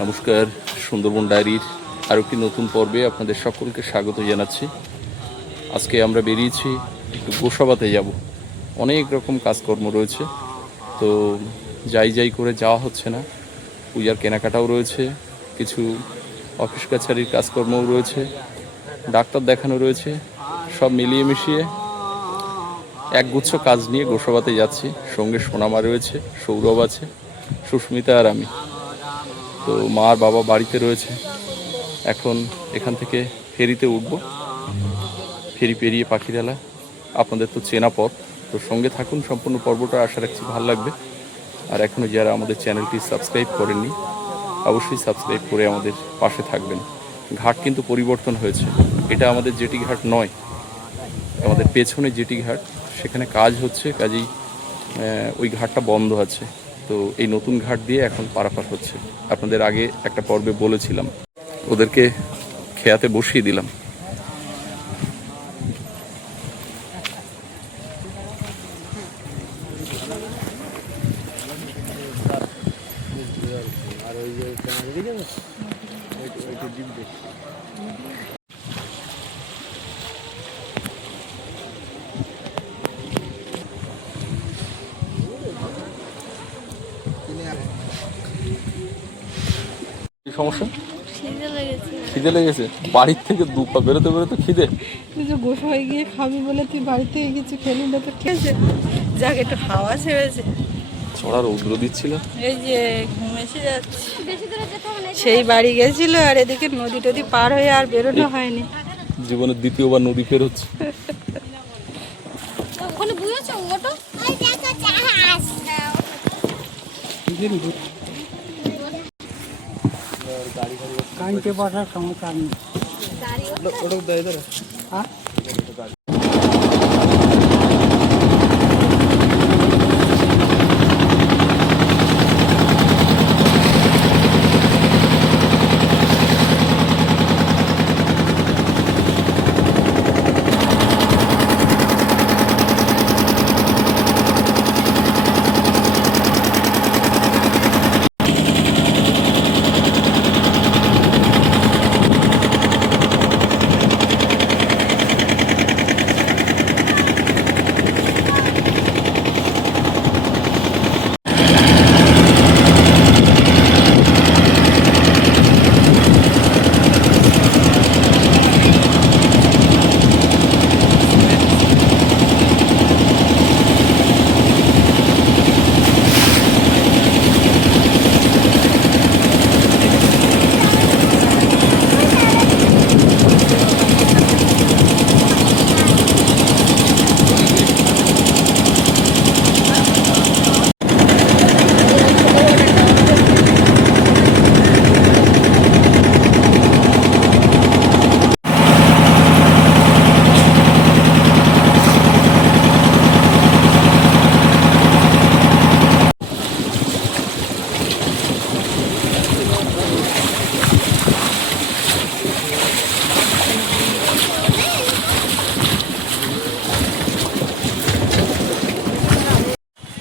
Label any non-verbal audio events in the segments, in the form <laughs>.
নমস্কার, সুন্দরবন ডায়েরির আরও একটি নতুন পর্বে আপনাদের সকলকে স্বাগত জানাচ্ছি। আজকে আমরা বেরিয়েছি একটু গোসাবাতে যাব। অনেক রকম কাজকর্ম রয়েছে। তো যাই যাই করে যাওয়া হচ্ছে না, পূজার কেনাকাটাও রয়েছে, কিছু অফিস কাছারির কাজকর্মও রয়েছে, ডাক্তার দেখানো রয়েছে, সব মিলিয়ে মিশিয়ে একগুচ্ছ কাজ নিয়ে গোসাবাতে যাচ্ছি। সঙ্গে সোনামা রয়েছে, সৌরভ আছে, সুস্মিতা আর আমি। তো মা আর বাবা বাড়িতে রয়েছে। এখন এখান থেকে ফেরিতে উঠবো। ফেরি পেরিয়ে পাখিরালা, আপনাদের তো চেনা পথ। তো সঙ্গে থাকুন, সম্পূর্ণ পর্বটা আশা রাখছি ভালো লাগবে। আর এখনও যারা আমাদের চ্যানেলটি সাবস্ক্রাইব করেননি, অবশ্যই সাবস্ক্রাইব করে আমাদের পাশে থাকবেন। ঘাট কিন্তু পরিবর্তন হয়েছে। এটা আমাদের জেটি ঘাট নয়, আমাদের পেছনে জেটি ঘাট। সেখানে কাজ হচ্ছে, কাজেই ওই ঘাটটা বন্ধ আছে। তো এই নতুন ঘাট দিয়ে এখন পারাপার হচ্ছে। আপনাদের আগে একটা পর্বে বলেছিলাম। ওদেরকে খেয়াতে বসিয়ে দিলাম। সমস্যা? খিদে লেগেছে। খিদে লেগেছে? বাড়ির থেকে দু পা বেরোতে বেরোতে খিদে? তুই যে গোসাই গিয়ে খাবি বলে তুই বাড়ি থেকে কিছু খেলি না তো খেয়েছে যাক একটু হাওয়া ছেড়েছে। ছড়া রৌদ্র দিচ্ছিল। এই যে ঘুম এসে যাচ্ছে। বেশি দূরে যেতে হবে না সেই বাড়ি গেছিল আর এদিকে নদী টদি পার হয়ে আর বেরোনো হয়নি। জীবনের দ্বিতীয়বার নদী ফের হচ্ছে। ওখানে বুঝেছ ওটো? ওই দেখো জাহাজ কানতে বসার সমস্যা নেই। হ্যাঁ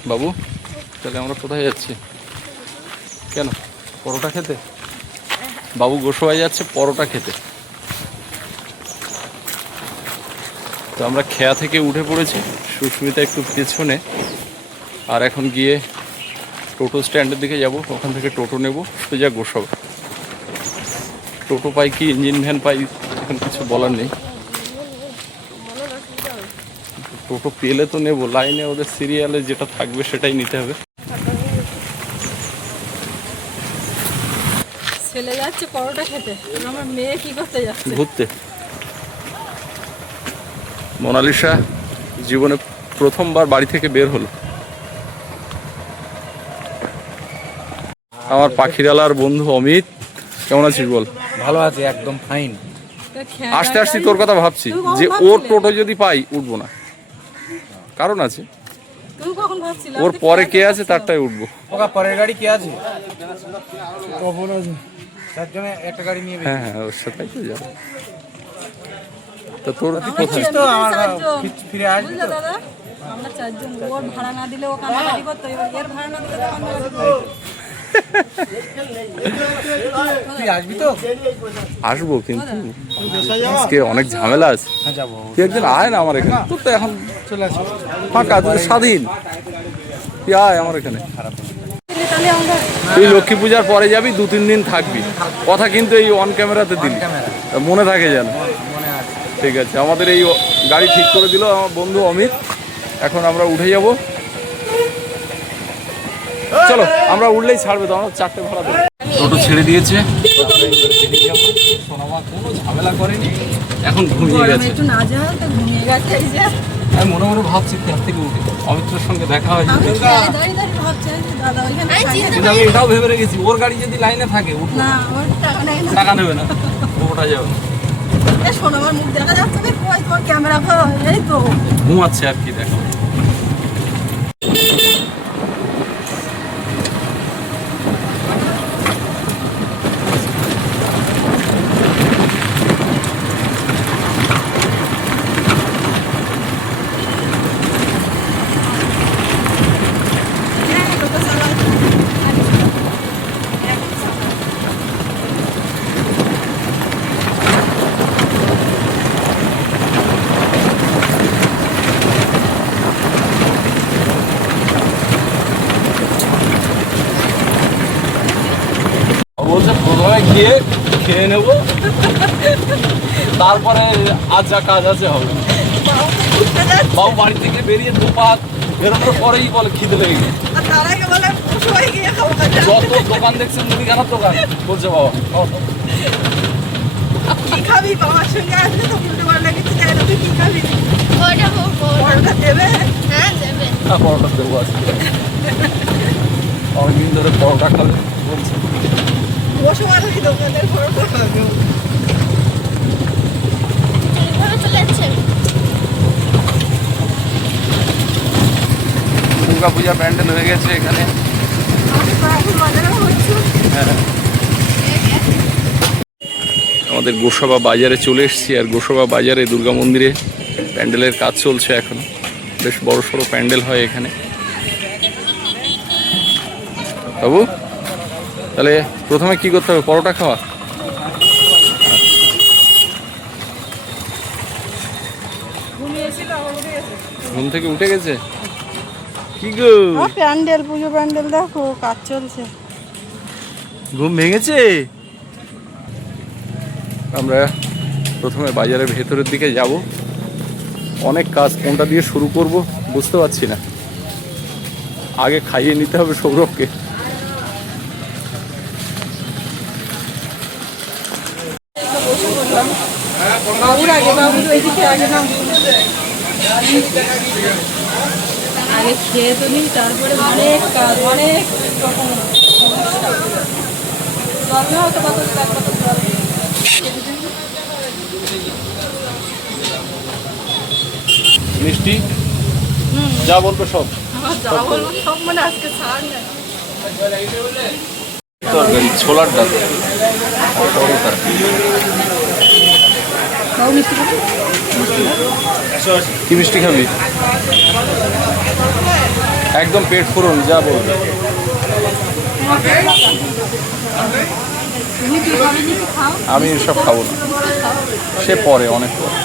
বাবু তাহলে আমরা কোথায় যাচ্ছি? কেন? পরোটা খেতে? বাবু গোসবাই যাচ্ছে পরোটা খেতে। তো আমরা খেয়া থেকে উঠে পড়েছি, সুস্মিতা একটু পেছনে, আর এখন গিয়ে টোটো স্ট্যান্ডের দিকে যাব, ওখান থেকে টোটো নেব, সোজা গোসবা। টোটো পাই কি, ইঞ্জিন ভ্যান পাই, এখন কিছু বলার নেই। টোটো পেলে তো নেব, লাইনে ওদের সিরিয়ালে যেটা থাকবে সেটাই নিতে হবে ছেলে যাচ্ছে পরোটা খেতে। আমার মেয়ে কি করতে যাচ্ছে? ঘুরতে। মোনালিসা জীবনে প্রথমবার বাড়ি থেকে বের হলো। আমার পাখিরালার বন্ধু অমিত কেমন আছিস বল? ভালো আছে একদম ফাইন আসতে আসতে তোর কথা ভাবছি যে ওর টোটো যদি পাই উঠবো না। কারণ আছে? তুই কখন ভাবছিলি? ওর পরে কে আছে তারটাই উঠবো। পরের গাড়ি কে আছে। একটা গাড়ি নিয়ে হ্যাঁ হ্যাঁ ওর সাথেই তো যাব। তা তোর আমরা কোথায় তো আমার ফিরে আসবে তো? দাদা? আমরা চারজন। ওর ভাড়া না দিলে ও কান্নাকাটি করতো। এবার এর ভাড়া না দিলে তো কান্নাকাটি করতো। তুই আসবি তো? আসব কিন্তু আজকে অনেক ঝামেলা আছে। হ্যাঁ তুই একদিন আয় না আমার এখানে? তোর তো এখন চলে আসো ফাঁকা তুই স্বাধীন। তুই আয় আমার এখানে। আমরা তুই লক্ষ্মী পূজার পরে যাবি দু তিন দিন থাকবি। কথা কিন্তু এই অন ক্যামেরাতে দিলি। মনে থাকে যেন। ঠিক আছে আমাদের এই গাড়ি ঠিক করে দিল আমার বন্ধু অমিত। এখন আমরা উঠে যাব। চলো আমরা উঠলেই ছাড়বে তো আমরা চারটে ভাড়া দেবো। টোটো ছেড়ে দিয়েছে। কোনো ঝামেলা করেনি। এখন ঘুমিয়ে গেছে। একটু না যাও ঘুমিয়ে গেছে এই যে। আমি মনে মনে ভাবছি তার থেকে উঠে অমিত্রের সঙ্গে দেখা হয় আমি কিন্তু এটাও ভেবে রেখেছি ওর গাড়ি যদি লাইনে থাকে উঠবো। টাকা নেই না। টাকা নেবে না ওটা যাবে। শোনো দেখা যাচ্ছে না কই তোমার ক্যামেরা এই তো। ঘুমাচ্ছে আর কি দেখো টোটো চালাও ও বলছে প্রথমে গিয়ে খেয়ে নেব। তারপরে আজ যা কাজ আছে হবে। বাবু বাড়ি থেকে বেরিয়ে দুপাক বেরোনোর পরেই বলে খিদে লেগে গেছে। তার আগে বলে গিয়ে খাব। যত দোকান দেখছে মুদিখানার দোকান বলছে বাবা। কি খাবি? বাবার সঙ্গে আসলে তো উল্টো পাল্টা কিছু দেয় না তুই কি খাবি? ওটা হোক পরোটা দেবে? হ্যাঁ দেবে। হ্যাঁ পরোটা দেবো আজকে। অনেকদিন ধরে পরোটা খাবে। বসে দোকানের দুর্গা পূজা প্যান্ডেল হয়ে গেছে এখানে। আমাদের গোসাবা বাজারে চলে এসেছি আর গোসাবা বাজারে দুর্গা মন্দিরে প্যান্ডেলের কাজ চলছে এখন। বেশ বড় সড়ো প্যান্ডেল হয় এখানে। বাবু? তাহলে প্রথমে কি করতে হবে? পরোটা খাওয়া? ঘুম থেকে উঠে গেছে? কি গো? প্যান্ডেল পুজো প্যান্ডেল দেখো কাজ চলছে। ঘুম ভেঙেছে? আমরা প্রথমে বাজারের ভেতরের দিকে যাব। অনেক কাজ কোনটা দিয়ে শুরু করব বুঝতে পারছি না। আগে খাইয়ে নিতে হবে সৌরভকে বাবুর আগে বাবুর ওইদিকে আগে নাম আগে খেয়ে তো নিই তারপরে অনেক কাজ অনেক রকম সমস্যা জন্মে হয়তো কত কাজ কত জল মিষ্টি? যা বলব সব। মানে আজকে ছাড় নেই। তরকারি ছোলার ডাল। আর? কি মিষ্টি খাবি? একদম পেট ফুরন, যা খাও আমি এসব খাব না। সে পরে, অনেক পরে।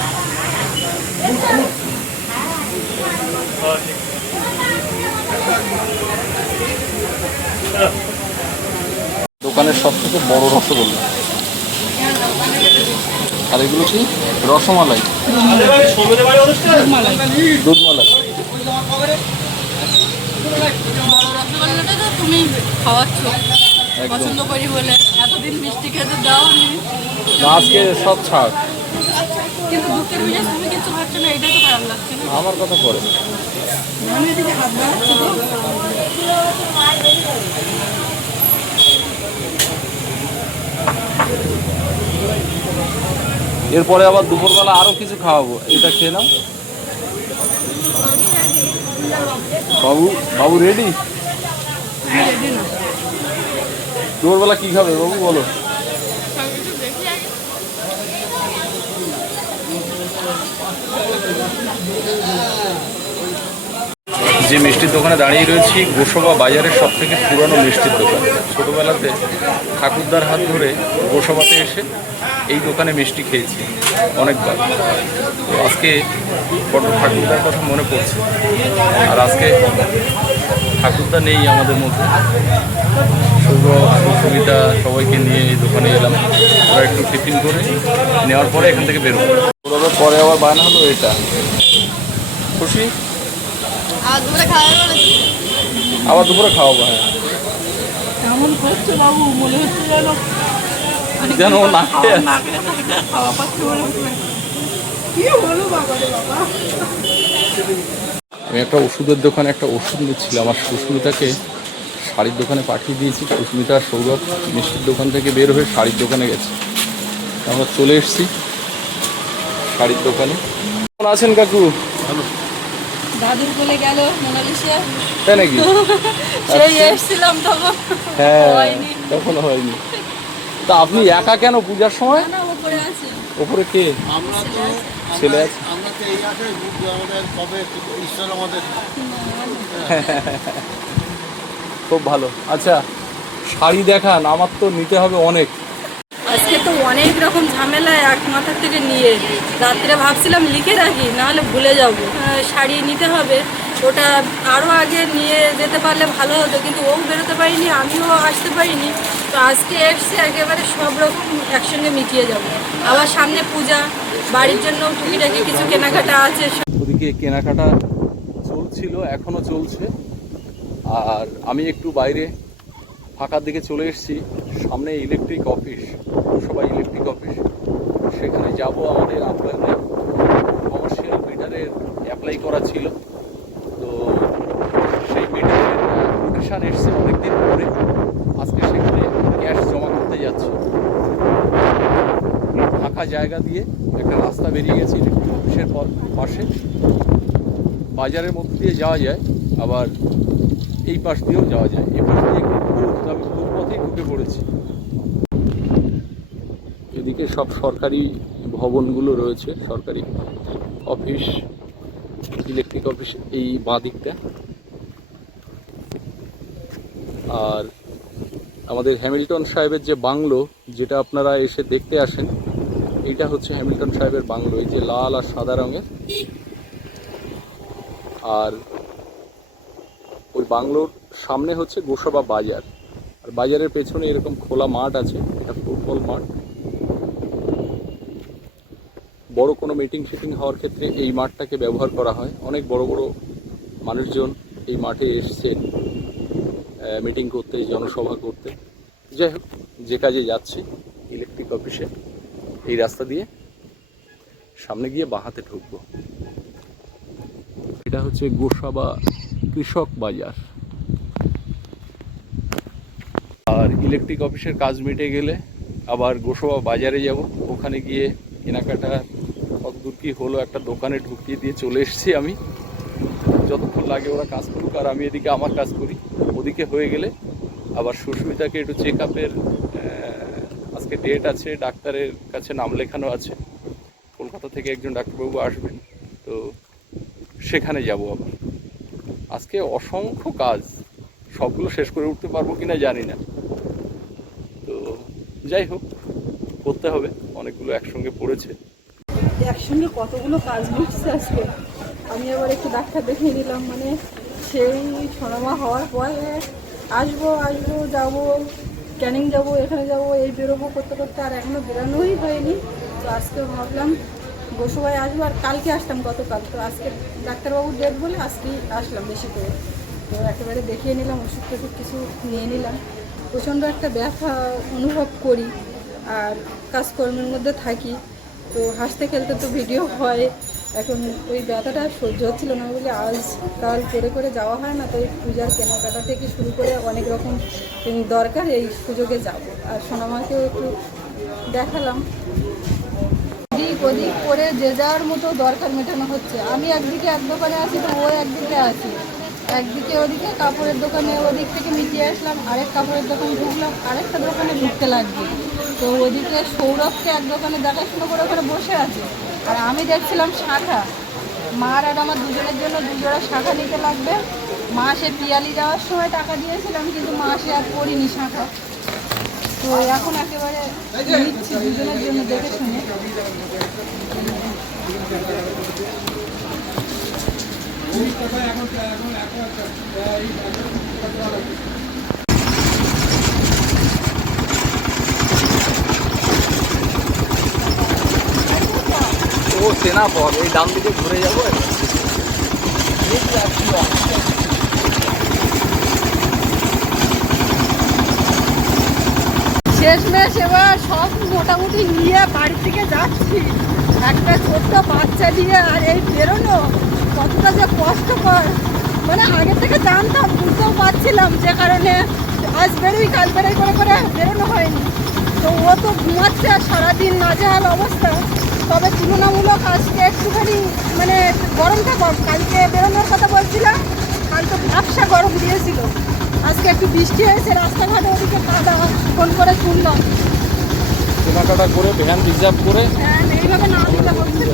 দোকানের সব থেকে বড় রসগোল্লা। আর এগুলো কি রসমালাই। দুধমালাই। তুমি খাওয়াচ্ছ পছন্দ করি বলে এতদিন মিষ্টি খেতে সব ছাড়। কিন্তু তুমি কিছু না এটাই আমার কথা পরে। এরপরে আবার দুপুরবেলা আরও কিছু খাওয়াবো। এটা খেয়ে নাও। বাবু বাবু রেডি দুপুরবেলা কী খাবে বাবু বলো। যে মিষ্টির দোকানে দাঁড়িয়ে রয়েছি গোসবা বাজারের সব থেকে পুরনো মিষ্টির দোকান। ছোটোবেলাতে ঠাকুরদার হাত ধরে গোসবাতে এসে এই দোকানে মিষ্টি খেয়েছি অনেকবার। তো আজকে বড় ঠাকুরদার কথা মনে পড়ছে। আর আজকে ঠাকুরদা নেই আমাদের মধ্যে। সৌরভ সুবিধা সবাইকে নিয়ে এই দোকানে এলাম। আমরা একটু টিফিন করে নেওয়ার পরে এখান থেকে বেরোবো। পরে আবার বায়না হলো এটা। খুশি আর দুপুরে খাওয়া বলেছি আবার দুপুরে খাওয়াবো হ্যাঁ। কেমন করছে বাবু মনে হচ্ছে যেন যেন না খাওয়া পাচ্ছে কি বলো বাবা বাবা? আমি একটা ওষুধের দোকানে একটা ওষুধ নিচ্ছিলাম আমার সুস্মিতাকে শাড়ির দোকানে পাঠিয়ে দিয়েছি। সুস্মিতা সৌরভ মিষ্টির দোকান থেকে বের হয়ে শাড়ির দোকানে গেছে। আমরা চলে এসেছি শাড়ির দোকানে। কেমন আছেন কাকু? দাদুর বলে গেল মোনালিসা। তাই নাকি? <laughs> সেই এসেছিলাম তখন। হ্যাঁ হয়নি। তখনও হয়নি। তা আপনি একা কেন পূজার সময়? না উপরে আছে। ওপরে কে? আমরা তো ছেলে আছে। আমরা তো এই ঘুরবো আমাদের কবে ঈশ্বর আমাদের <laughs> খুব ভালো। আচ্ছা শাড়ি দেখান আমার তো নিতে হবে অনেক। আজকে তো অনেক রকম ঝামেলা এক মাথার থেকে নিয়ে। রাত্রে ভাবছিলাম লিখে রাখি, নাহলে ভুলে যাব। শাড়ি নিতে হবে। ওটা আরও আগে নিয়ে যেতে পারলে ভালো হতো, কিন্তু ও বেরোতে পারিনি, আমিও আসতে পারিনি। তো আজকে এসছে একেবারে সব রকম একসঙ্গে মিটিয়ে যাব। আবার সামনে পূজা, বাড়ির জন্য টুকিটাকি কিছু কেনাকাটা আছে ওদিকে কেনাকাটা চলছিল, এখনও চলছে। আর আমি একটু বাইরে ফাঁকার দিকে চলে এসেছি। সামনে ইলেকট্রিক অফিস সবাই ইলেকট্রিক অফিস সেখানে যাব আমাদের আপনাদের কমার্শিয়াল মিটারের অ্যাপ্লাই করা ছিল। তো সেই মিটারের নোটিশন এসছে অনেকদিন পরে। আজকে সেখানে ক্যাশ জমা করতে যাচ্ছি। ফাঁকা জায়গা দিয়ে একটা রাস্তা বেরিয়ে গেছে ইলেকট্রিক অফিসের পাশে। বাজারের মধ্যে দিয়ে যাওয়া যায়, আবার এই পাশ দিয়েও যাওয়া যায়। এই পাশ দিয়ে তো আমি ভুল পথেই ঢুকে পড়েছি। এদিকে সব সরকারি ভবনগুলো রয়েছে, সরকারি অফিস ইলেকট্রিক অফিস এই বাঁ দিকটা আর আমাদের হ্যামিল্টন সাহেবের যে বাংলো, যেটা আপনারা এসে দেখতে আসেন, এইটা হচ্ছে হ্যামিল্টন সাহেবের বাংলো, এই যে লাল আর সাদা রঙের। আর ওই বাংলোর সামনে হচ্ছে গোসাবা বাজার। আর বাজারের পেছনে এরকম খোলা মাঠ আছে, এটা ফুটবল মাঠ। বড় কোনো মিটিং শিটিং হওয়ার ক্ষেত্রে এই মাঠটাকে ব্যবহার করা হয়। অনেক বড় বড় মানুষজন এই মাঠে এসছেন মিটিং করতে, জনসভা করতে। যাই হোক, যে কাজে যাচ্ছি ইলেকট্রিক অফিসে এই রাস্তা দিয়ে সামনে গিয়ে বাহাতে ঢুকবো। এটা হচ্ছে গোসাবা কৃষক বাজার। আর ইলেকট্রিক অফিসের কাজ মিটে গেলে আবার গোসাবা বাজারে যাব। ওখানে গিয়ে কেনাকাটা কতদূর কি হলো একটা দোকানে ঢুকিয়ে দিয়ে চলে এসেছি আমি। যতক্ষণ লাগে ওরা কাজ করুক আর আমি এদিকে আমার কাজ করি। ওদিকে হয়ে গেলে আবার সুস্মিতাকে একটু চেক আপের আজকে ডেট আছে, ডাক্তারের কাছে নাম লেখানো আছে। কলকাতা থেকে একজন ডাক্তারবাবু আসবেন, তো সেখানে যাব আবার। আজকে অসংখ্য কাজ, সবগুলো শেষ করে উঠতে পারব কিনা জানি না। যাই হোক, করতে হবে। অনেকগুলো একসঙ্গে পড়েছে। একসঙ্গে কতগুলো কাজ মিটছে আজকে? আমি আবার একটু ডাক্তার দেখিয়ে নিলাম মানে সেই সোনামা হওয়ার পরে আসব আসব, যাব ক্যানিং যাব, এখানে যাব, এই বেরোবো করতে করতে, আর এখনও বেরোনোই হয়নি। তো আজকে ভাবলাম গোসবাই আসব, আর কালকে আসতাম গতকাল। তো আজকে ডাক্তারবাবু ডেট বলে আজকেই আসলাম বেশি করে। তো একেবারে দেখিয়ে নিলাম ওষুধ টষুধ কিছু নিয়ে নিলাম। প্রচণ্ড একটা ব্যথা অনুভব করি আর কাজকর্মের মধ্যে থাকি। তো হাসতে খেলতে তো ভিডিও হয়। এখন ওই ব্যথাটা সহ্য হচ্ছিল না বলে আজ কাল করে করে যাওয়া হয় না তো এই পূজার কেনাকাটা থেকে শুরু করে অনেক রকম দরকার এই সুযোগে যাব। আর সোনামাকেও একটু দেখালাম। এদিক ওদিক করে যে যার মতো দরকার মেটানো হচ্ছে। আমি একদিকে এক দোকানে আছি, তো ও একদিকে আছে। একদিকে, ওদিকে, কাপড়ের দোকানে ওদিক থেকে মিটিয়ে আসলাম, আরেক কাপড়ের দোকানে ঢুকলাম, আরেকটা দোকানে ঢুকতে লাগবে তো ওদিকে সৌরভকে এক দোকানে দেখাশুনো করে ওখানে বসে আছে। আর আমি দেখছিলাম শাখা। মার আর আমার দুজনের জন্য দুজোড়া শাখা নিতে লাগবে। মা সে পিয়ালি যাওয়ার সময় টাকা দিয়েছিলাম, কিন্তু মা সে আর করিনি শাখা। তো এখন একেবারে নিচ্ছি দুজনের জন্য দেখে শুনে। ও, চেনা পথ, এই ডান দিকে ঘুরে যাব শেষমেশ এবার সব মোটামুটি নিয়ে বাড়ি থেকে যাচ্ছি। একটা ছোট্ট বাচ্চা নিয়ে আর এই বেরোনো। কতটা যে কষ্টকর। মানে আগে থেকে জানতাম বুঝতেও পারছিলাম যে কারণে আজ বেরোই কাল বেরোই করে করে বেরোনো হয়নি। তো ও তো ঘুমাচ্ছে আর সারাদিন নাজেহাল অবস্থা। তবে তুলনামূলক আজকে একটুখানি মানে গরমটা কম। কালকে বেরোনোর কথা বলছিলাম কাল তো ব্যবসা গরম দিয়েছিল। আজকে একটু বৃষ্টি হয়েছে রাস্তাঘাটে ওদিকে কাদা ফোন করে শুনলাম। কেনাকাটা করে ভ্যান রিজার্ভ করে। হ্যাঁ এইভাবে না দিলে হচ্ছে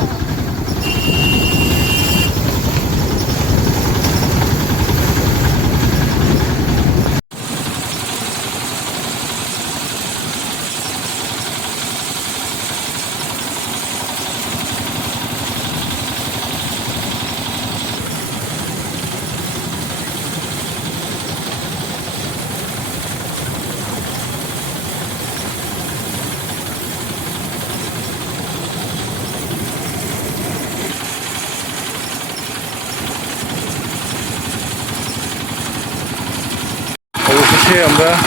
আমরা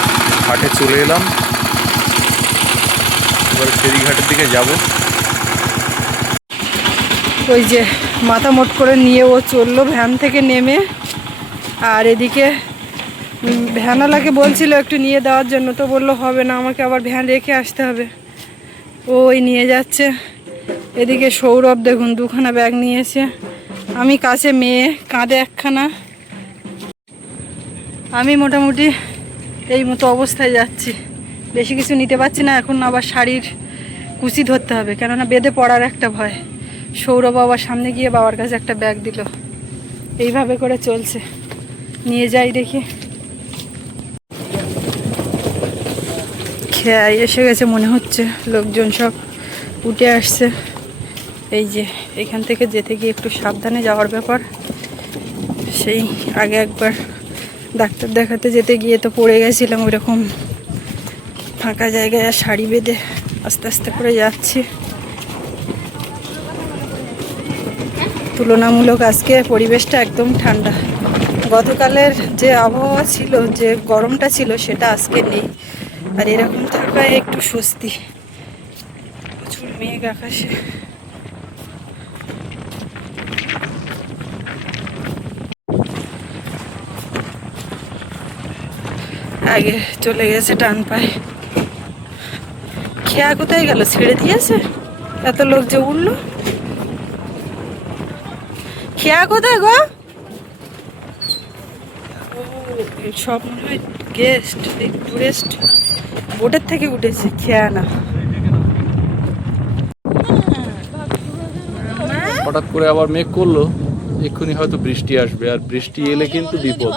ঘাটে চলে এলাম। এবার ফেরিঘাটের দিকে যাব। ওই যে মাথা মোট করে নিয়ে ও চলল ভ্যান থেকে নেমে। আর এদিকে ভ্যানওয়ালাকে বলছিল একটু নিয়ে দেওয়ার জন্য, তো বলল হবে না, আমাকে আবার ভ্যান রেখে আসতে হবে। ওই নিয়ে যাচ্ছে। এদিকে সৌরভ দেখুন দুখানা ব্যাগ নিয়েছে। আমি কাছে মেয়ে, কাঁধে একখানা। আমি মোটামুটি এই মতো অবস্থায় যাচ্ছি। বেশি কিছু নিতে পারছি না, এখন আবার শাড়ির কুচি ধরতে হবে, কেননা বেঁধে পড়ার একটা ভয়। সৌরভ আবার সামনে গিয়ে বাবার কাছে একটা ব্যাগ দিল। এইভাবে করে চলছে। নিয়ে যাই দেখি। খেয়াই এসে গেছে মনে হচ্ছে, লোকজন সব উঠে আসছে। এই যে, এখান থেকে যেতে গিয়ে একটু সাবধানে যাওয়ার ব্যাপার। সেই আগে একবার ডাক্তার দেখাতে যেতে গিয়ে তো পড়ে গেছিলাম, ওইরকম ফাঁকা জায়গায় আর শাড়ি বেঁধে আস্তে আস্তে করে যাচ্ছি। তুলনামূলক আজকে পরিবেশটা একদম ঠান্ডা। গতকালের যে আবহাওয়া ছিল, যে গরমটা ছিল, সেটা আজকে নেই। আর এরকম থাকায় একটু স্বস্তি। প্রচুর মেঘ আকাশে। আগে চলে গেছে টান পায়। খেয়া কোথায় গেল? ছেড়ে দিয়েছে? এত লোক যে উঠল খেয়া কোথায় গো? সব গেস্ট টুরিস্ট বোটের থেকে উঠেছে, খেয়া না। হঠাৎ করে আবার মেঘ করল, এক্ষুনি হয়তো বৃষ্টি আসবে, আর বৃষ্টি এলে কিন্তু বিপদ।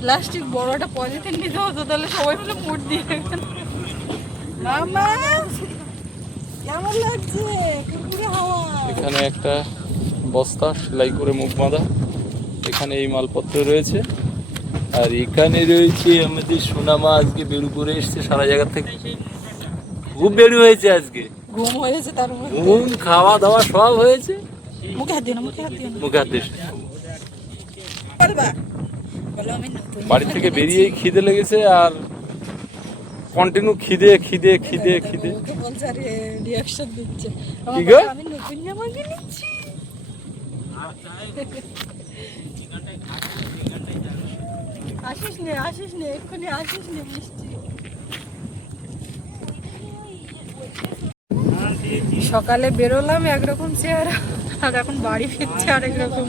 প্লাস্টিক বড় একটা পলিথিন নিতে হতো তাহলে সবাই মিলে মুট দিয়ে মামা কেমন লাগছে? কুকুরে হাওয়া। এখানে একটা বস্তা সেলাই করে মুখ বাঁধা। এখানে এই মালপত্র রয়েছে। আর এখানে রয়েছে আমাদের সোনামা আজকে বেরু করে এসছে সারা জায়গা থেকে। খুব বেরু হয়েছে আজকে। ঘুম হয়েছে তার মধ্যে। ঘুম খাওয়া দাওয়া সব হয়েছে। মুখে হাত দিও না মুখে হাত দিও না। মুখে হাত দিস। পারবা? বাড়ি থেকে বেরিয়েই খিদে লেগেছে আর কন্টিনিউ খিদে খিদে খিদে খিদে। কি গো? আসিস নে আসিস নে এক্ষুনি আসিস নে সকালে বেরোলাম একরকম চেহারা আর এখন বাড়ি ফিরছে আরেক রকম।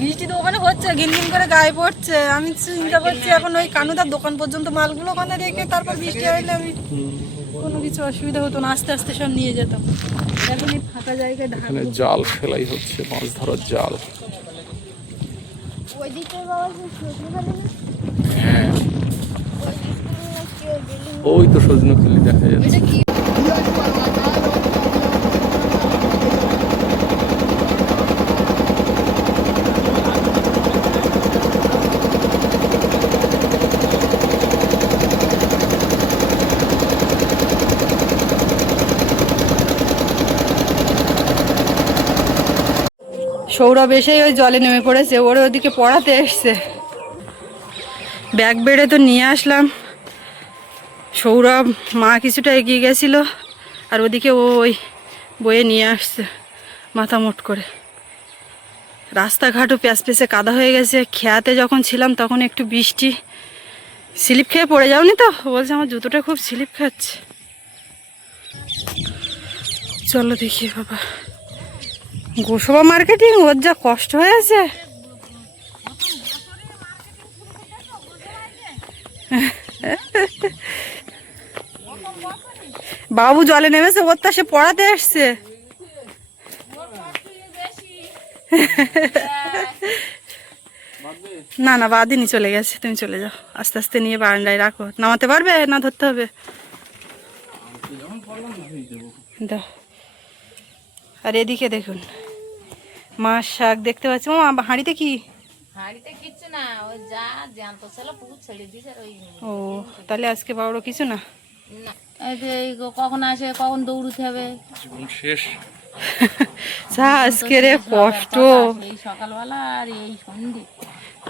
বৃষ্টি তো ওখানে হচ্ছে ঘিনঘিন করে গায়ে পড়ছে। আমি চিন্তা করছি এখন ওই কানুদার দোকান পর্যন্ত মালগুলো ওখানে রেখে তারপর বৃষ্টি হইলে আমি কোনো কিছু অসুবিধা হতো না আস্তে আস্তে সব নিয়ে যেতাম। এখন এই ফাঁকা জায়গায় এখানে জাল সেলাই হচ্ছে মাছ ধরার জাল। ওই সজনে হ্যাঁ। তো সজনখিলি দেখা যাচ্ছে। সৌরভ এসেই ওই জলে নেমে পড়েছে ওর ওদিকে পড়াতে এসছে। ব্যাগ বেড়ে তো নিয়ে আসলাম। সৌরভ, মা কিছুটা এগিয়ে গেছিল, আর ওদিকে ওই বয়ে নিয়ে আসছে, মাথা মোট করে। রাস্তাঘাটও প্যাঁচ পেঁচে কাদা হয়ে গেছে। খেয়াতে যখন ছিলাম তখন একটু বৃষ্টি। স্লিপ খেয়ে পড়ে যাওনি তো? বলছে, আমার জুতোটা খুব স্লিপ খাচ্ছে। চলো দেখি বাবা। গোসবা মার্কেটিং, ওর যা কষ্ট হয়েছে। বাবু জলে নেমেছে, ওর তা সে পড়াতে এসছে। না না বাদিনই চলে গেছে, তুমি চলে যাও। আস্তে আস্তে নিয়ে বারান্দায় রাখো। নামাতে পারবে না ধরতে হবে? আর এদিকে দেখুন। মাছ শাক দেখতে পাচ্ছি। ও হাঁড়িতে কি? ও তাহলে আজকে বাবুরও কিছু না? না। এই কখন আসে কখন দৌড়তে হবে? শেষ। যা আজকে রে কষ্ট। সকালবেলা আর এই সন্ধে।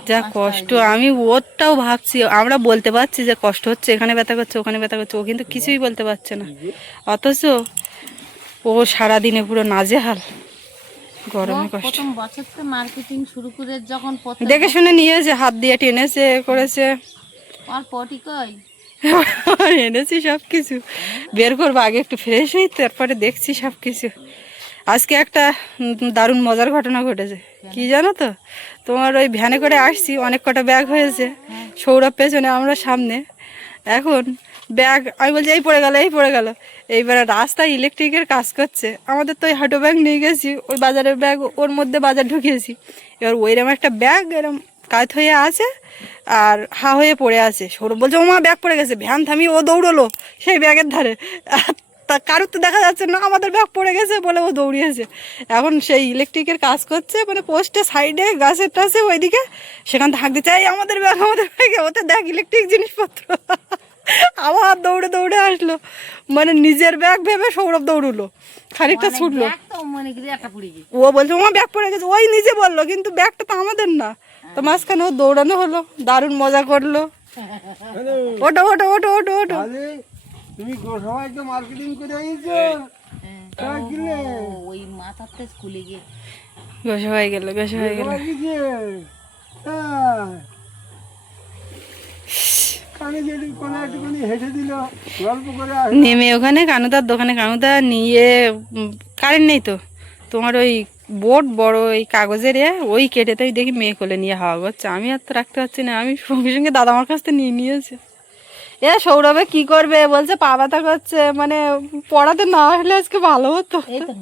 যা কষ্ট আমি ওরটাও ভাবছি আমরা বলতে পারছি যে কষ্ট হচ্ছে এখানে ব্যথা করছে ওখানে ব্যথা করছে ও কিন্তু কিছুই বলতে পারছে না। অথচ ও সারাদিনে পুরো নাজেহাল। গরমে কষ্ট। প্রথম বছর তো মার্কেটিং শুরু করে যখন দেখে শুনে নিয়েছে হাত দিয়ে টেনেছে করেছে। আর পটি কই? এনেছি সব কিছু বের করব আগে একটু ফ্রেশ হই তারপরে দেখছি সব কিছু আজকে একটা দারুণ মজার ঘটনা ঘটেছে। কি জানো তো? তোমার ওই ভ্যানে করে আসছি অনেক কটা ব্যাগ হয়েছে। সৌরভ পেছনে আমরা সামনে। এখন ব্যাগ, আমি বলছি, এই পড়ে গেল, এই পড়ে গেল। এইবারে রাস্তায় ইলেকট্রিকের কাজ করছে। আমাদের তো ওই হাঁটো ব্যাগ নিয়ে গেছি ওই বাজারের ব্যাগ ওর মধ্যে বাজার ঢুকিয়েছি। এবার ওইরকম একটা ব্যাগ, এরম কাত হয়ে আছে আর হা হয়ে পড়ে আছে। সৌরভ বলছে ও মা ব্যাগ পড়ে গেছে। ভ্যান থামিয়ে ও দৌড়লো সেই ব্যাগের ধারে। তা কারোর তো দেখা যাচ্ছে না, আমাদের ব্যাগ পড়ে গেছে বলে ও দৌড়িয়েছে। এখন সেই ইলেকট্রিকের কাজ করছে মানে পোস্টে, সাইডে গাছের টাছে, ওইদিকে। সেখান থেকে এই আমাদের ব্যাগ, আমাদের ব্যাগে। ওতে দেখ ইলেকট্রিক জিনিসপত্র। আবার দৌড়ে দৌড়ে আসলো। মানে নিজের ব্যাগ ভেবে সৌরভ দৌড়লো। খানিকটা ছুটলো। ব্যাগ তো মনে পুড়ে গেছে ও বলছে আমার ব্যাগ পড়ে গেছে। ওই নিজে বলল কিন্তু ব্যাগটা তো আমাদের না। তো মাঝখানে ও দৌড়ানো হলো দারুণ মজা করল। ওটো ওটো ওটো ওটো ওটো তুমি সবাইকে মার্কেটিং করে আইছো হ্যাঁ। ওই মাথাতে স্কুলে গিয়ে। বেশ হয়ে গেল বেশ হয়ে গেল। কানে নেমে ওখানে কানুদার দোকানে কানুদা নিয়ে কারেন্ট নেই তো। তোমার ওই বোর্ড বড় ওই কাগজের এ ওই কেটে তাই দেখি মেয়ে কোলে নিয়ে হাওয়া করছে। আমি আর তো রাখতে পারছি না আমি সঙ্গে সঙ্গে দাদা আমার কাছ থেকে নিয়ে নিয়েছে। এ সৌরভে কি করবে? বলছে পা ব্যথা করছে মানে পড়াতে না হলে আজকে ভালো হতো। তো